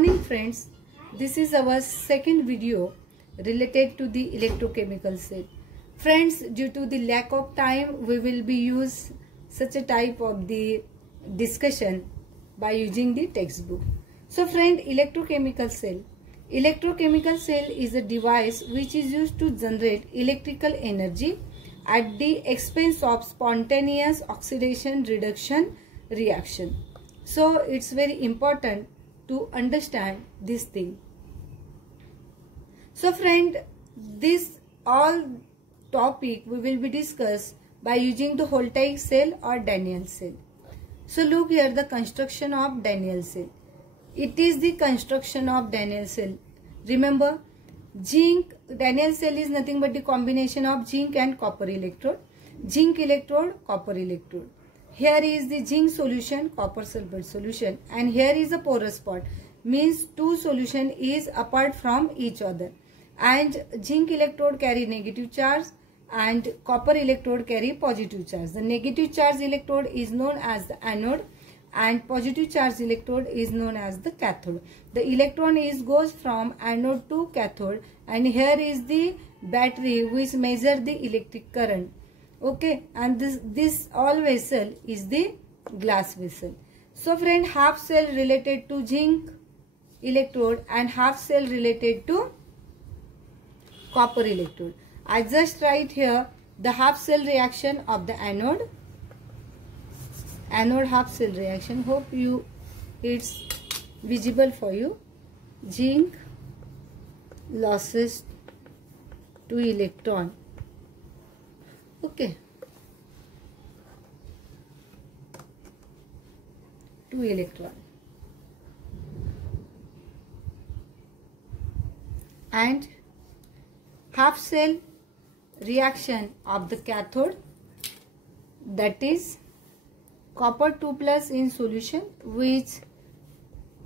morning friends, this is our second video related to the electrochemical cell. Friends, due to the lack of time, we will be use such a type of the discussion by using the textbook. So friend, electrochemical cell. Electrochemical cell is a device which is used to generate electrical energy at the expense of spontaneous oxidation reduction reaction. So it's very important to understand this thing. So friend, this all topic we will be discussed by using the Voltaic cell or Daniell cell. So look here, the construction of Daniell cell. It is the construction of Daniell cell. Remember, zinc, Daniell cell is nothing but the combination of zinc and copper electrode. Zinc electrode, copper electrode. Here is the zinc solution, copper sulfate solution, and here is a porous spot. Means two solution is apart from each other. And zinc electrode carry negative charge and copper electrode carry positive charge. The negative charge electrode is known as the anode and positive charge electrode is known as the cathode. The electron goes from anode to cathode, and here is the battery which measure the electric current. Okay, and this all vessel is the glass vessel. So friend, half cell related to zinc electrode and half cell related to copper electrode. I just write here the half cell reaction of the anode half cell reaction. Hope it's visible for you. Zinc losses 2 electron. Okay, 2 electron, and half cell reaction of the cathode, that is copper 2 plus in solution, which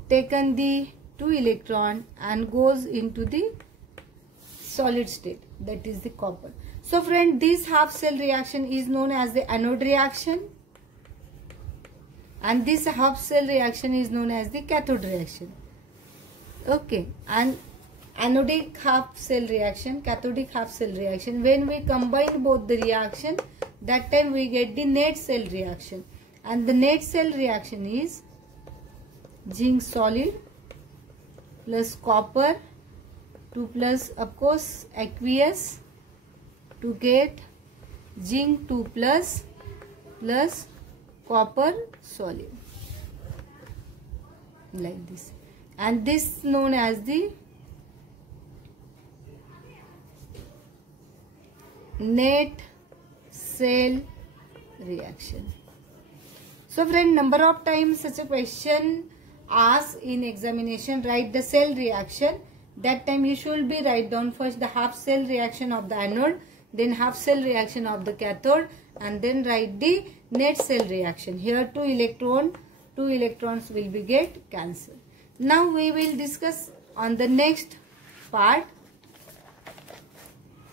taken the 2 electron and goes into the solid state, that is the copper. So friend, this half cell reaction is known as the anode reaction, and this half cell reaction is known as the cathode reaction. Okay, and anodic half cell reaction, cathodic half cell reaction, when we combine both the reaction, that time we get the net cell reaction, and the net cell reaction is zinc solid plus copper 2 plus of course aqueous to get zinc 2 plus copper solid, like this, and this known as the net cell reaction. So friend, number of times such a question asked in examination, write the cell reaction. That time you should be write down first the half cell reaction of the anode, then half cell reaction of the cathode, and then write the net cell reaction. Here 2 electrons will be get cancelled. Now we will discuss on the next part,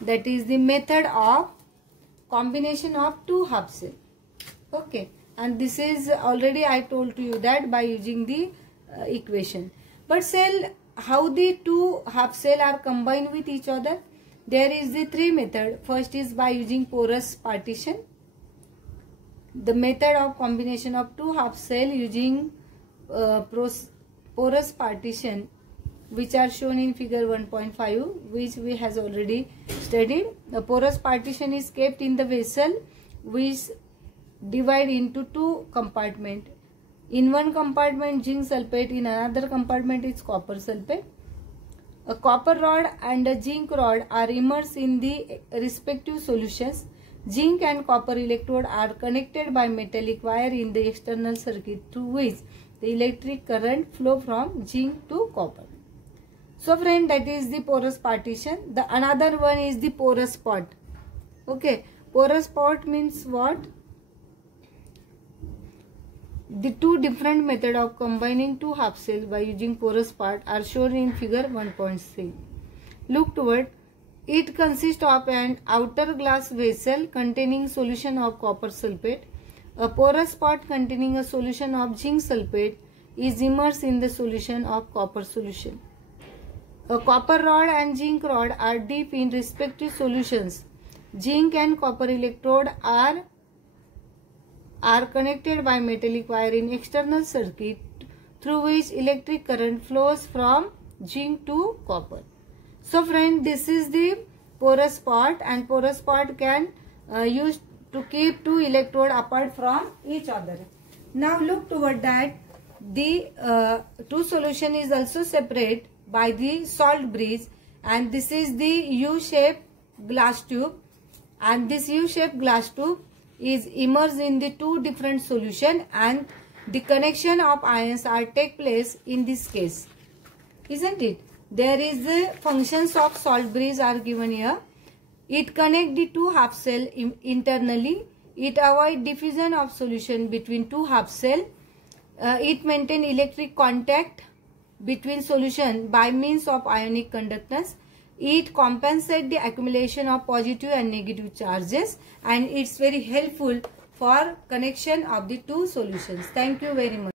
that is the method of combination of 2 half cell. Okay, and this is already I told to you that by using the equation. But cell, how the 2 half cell are combined with each other? There is the 3 method. First is by using porous partition. The method of combination of 2 half cell using porous partition, which are shown in figure 1.5, which we has already studied. The porous partition is kept in the vessel, which divide into 2 compartment. In one compartment zinc sulfate, in another compartment is copper sulfate. A copper rod and a zinc rod are immersed in the respective solutions. Zinc and copper electrode are connected by metallic wire in the external circuit, through which the electric current flow from zinc to copper. So friend, that is the porous partition. The another one is the porous spot. Okay, porous spot means what? The 2 different method of combining 2 half cell by using porous part are shown in figure 1.6. Look toward. It consists of an outer glass vessel containing solution of copper sulfate, a porous pot containing a solution of zinc sulfate, is immersed in the solution of copper solution. A copper rod and zinc rod are deep in respective solutions. Zinc and copper electrode are connected by metallic wire in external circuit through which electric current flows from zinc to copper. So friend, this is the porous part, and porous part can use to keep two electrode apart from each other. Now look toward that. The two solution is also separate by the salt bridge, and this is the U-shaped glass tube, and this U-shaped glass tube is immersed in the two different solution, and the connection of ions are take place in this case, isn't it? There is the functions of salt bridge are given here. It connect the two half cell internally. It avoid diffusion of solution between two half cell. It maintain electric contact between solution by means of ionic conductance. It compensate the accumulation of positive and negative charges, and it's very helpful for connection of the two solutions. Thank you very much.